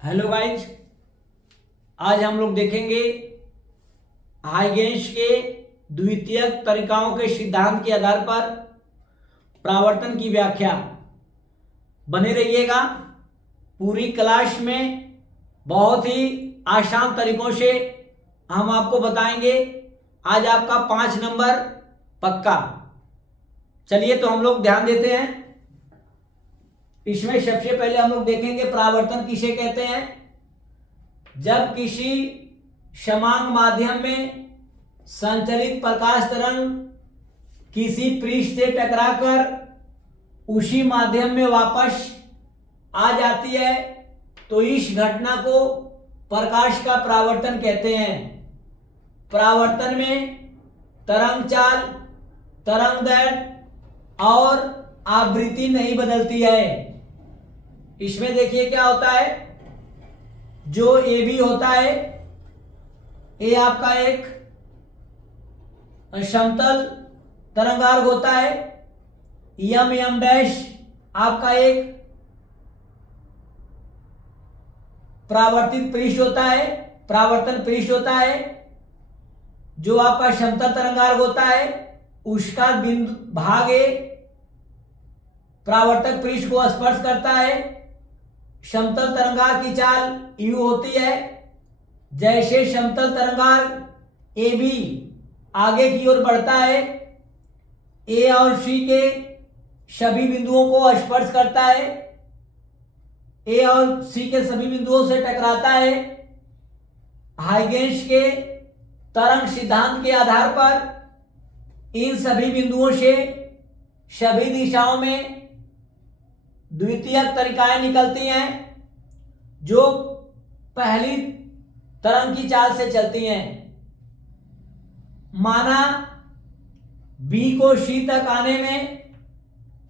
Hello guys, आज हम लोग देखेंगे हाइगेंस के द्वितीयक तरीकाओं के सिद्धांत के आधार पर परावर्तन की व्याख्या। बने रहिएगा। पूरी क्लास में बहुत ही आसान तरीकों से हम आपको बताएंगे। आज आपका 5 नंबर पक्का। चलिए तो हम लोग ध्यान देते हैं। इसमें सबसे पहले हम लोग देखेंगे परावर्तन किसे कहते हैं। जब किसी समांग माध्यम में संचरित प्रकाश तरंग किसी पृष्ठ से टकराकर उसी माध्यम में वापस आ जाती है तो इस घटना को प्रकाश का परावर्तन कहते हैं। परावर्तन में तरंग चाल, तरंग दैर्घ्य और आवृत्ति नहीं बदलती है। इसमें देखिए क्या होता है। जो ए बी होता है, ए आपका एक समतल तरंगार्घ होता है। यम यम डैश आपका एक परावर्तित पृष्ठ होता है, परावर्तन पृष्ठ होता है। जो आपका समतल तरंगार्घ होता है उसका बिंदु भाग ए परावर्तक पृष्ठ को स्पर्श करता है। समतल तरंगार्घ की चाल u होती है। जैसे समतल तरंगार्घ ए बी आगे की ओर बढ़ता है, ए और सी के सभी बिंदुओं को स्पर्श करता है, ए और सी के सभी बिंदुओं से टकराता है। हाइगेंस के तरंग सिद्धांत के आधार पर इन सभी बिंदुओं से सभी दिशाओं में द्वितीयक तरीकाएं निकलती हैं जो पहली तरंग की चाल से चलती हैं। माना B को C तक आने में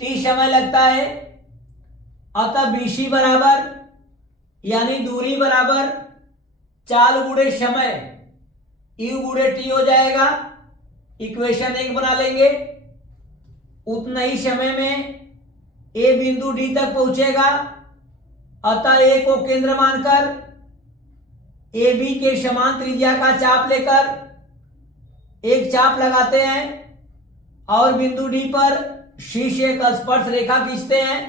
T समय लगता है, अतः BC बराबर यानी दूरी बराबर चाल गुणे समय U गुणे T हो जाएगा। इक्वेशन 1 बना लेंगे। उतना ही समय में ए बिंदु डी तक पहुंचेगा, अतः ए को केंद्र मानकर ए बी के समान त्रिज्या का चाप लेकर एक चाप लगाते हैं और बिंदु डी पर सी से एक स्पर्श रेखा खींचते हैं।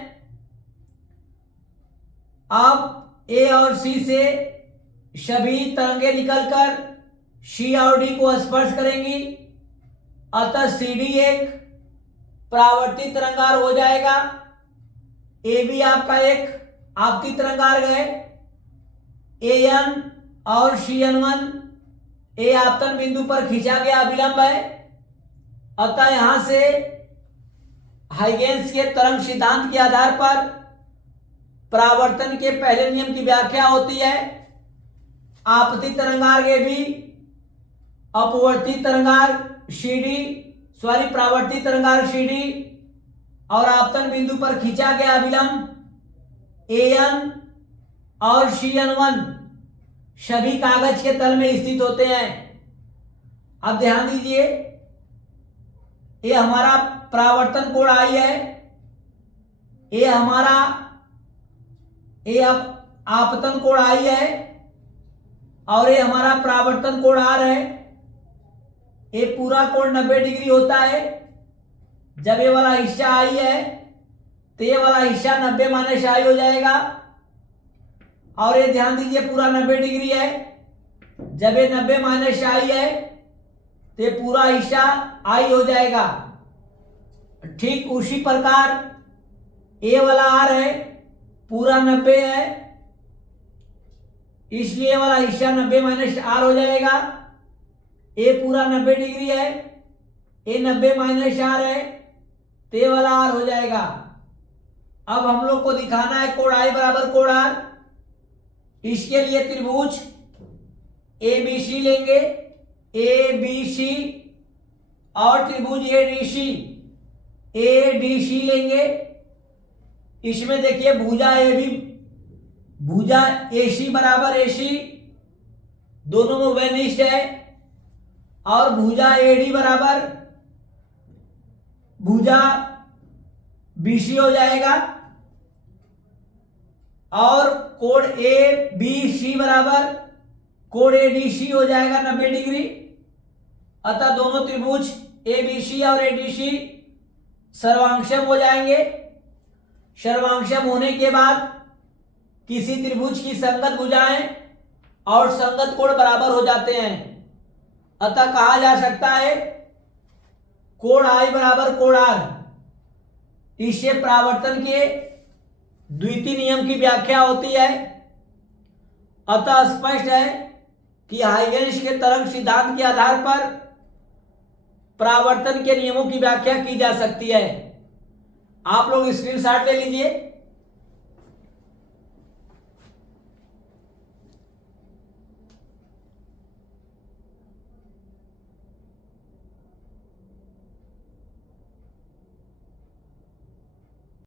अब ए और सी से सभी तरंगे निकलकर सी और डी को स्पर्श करेंगी, अतः सी डी एक परावर्तित तरंगार्घ हो जाएगा। ए बी आपका एक आपतित तरंगार्घ है। ए एन और सी एन वन ए आपतन बिंदु पर खींचा गया अभिलंब है। अतः यहां से हाइगेंस के तरंग सिद्धांत के आधार पर परावर्तन के पहले नियम की व्याख्या होती है। आपतित तरंगार्घ ए बी, अपवर्तित तरंगार्घ सी डी, परावर्तित तरंगार्घ सी डी और आपतन बिंदु पर खींचा गया अभिलंब ए एन और सी एन वन सभी कागज के तल में स्थित होते हैं। अब ध्यान दीजिए, ये हमारा परावर्तन कोण आई है, ये हमारा आपतन कोण आई है और ये हमारा परावर्तन कोण आर है। ये पूरा कोण 90 डिग्री होता है। जब ये वाला हिस्सा आई है तो ये वाला हिस्सा 90 माइनस आई हो जाएगा। और ये ध्यान दीजिए पूरा 90 डिग्री है। जब ये 90 माइनस आई है तो ये पूरा हिस्सा आई हो जाएगा। ठीक उसी प्रकार ए वाला आर है, पूरा 90 है, इसलिए वाला हिस्सा 90 माइनस आर हो जाएगा। ए पूरा 90 डिग्री है, ए 90 माइनस आर है, ते वाला आर हो जाएगा। अब हम लोग को दिखाना है कोण आई बराबर कोण आर। इसके लिए त्रिभुज ए बी सी लेंगे, ए बी सी, और त्रिभुज A D C, A D C लेंगे। इसमें देखिए भुजा ए बी, भुजा ए सी बराबर ए सी, दोनों में वेनिस्ट है, और भुजा ए डी बराबर भुजा बीसी हो जाएगा। और कोण ए बी सी बराबर कोण ए डी सी हो जाएगा 90 डिग्री। अतः दोनों त्रिभुज ए बी सी और ए डी सी सर्वांक्षम हो जाएंगे। सर्वांक्षम होने के बाद किसी त्रिभुज की संगत भुजाएं और संगत कोण बराबर हो जाते हैं। अतः कहा जा सकता है कोण आई बराबर कोण आर। इससे परावर्तन के द्वितीय नियम की व्याख्या होती है। अतः स्पष्ट है कि हाइगेंस के तरंग सिद्धांत के आधार पर परावर्तन के नियमों की व्याख्या की जा सकती है। आप लोग स्क्रीनशॉट ले लीजिए।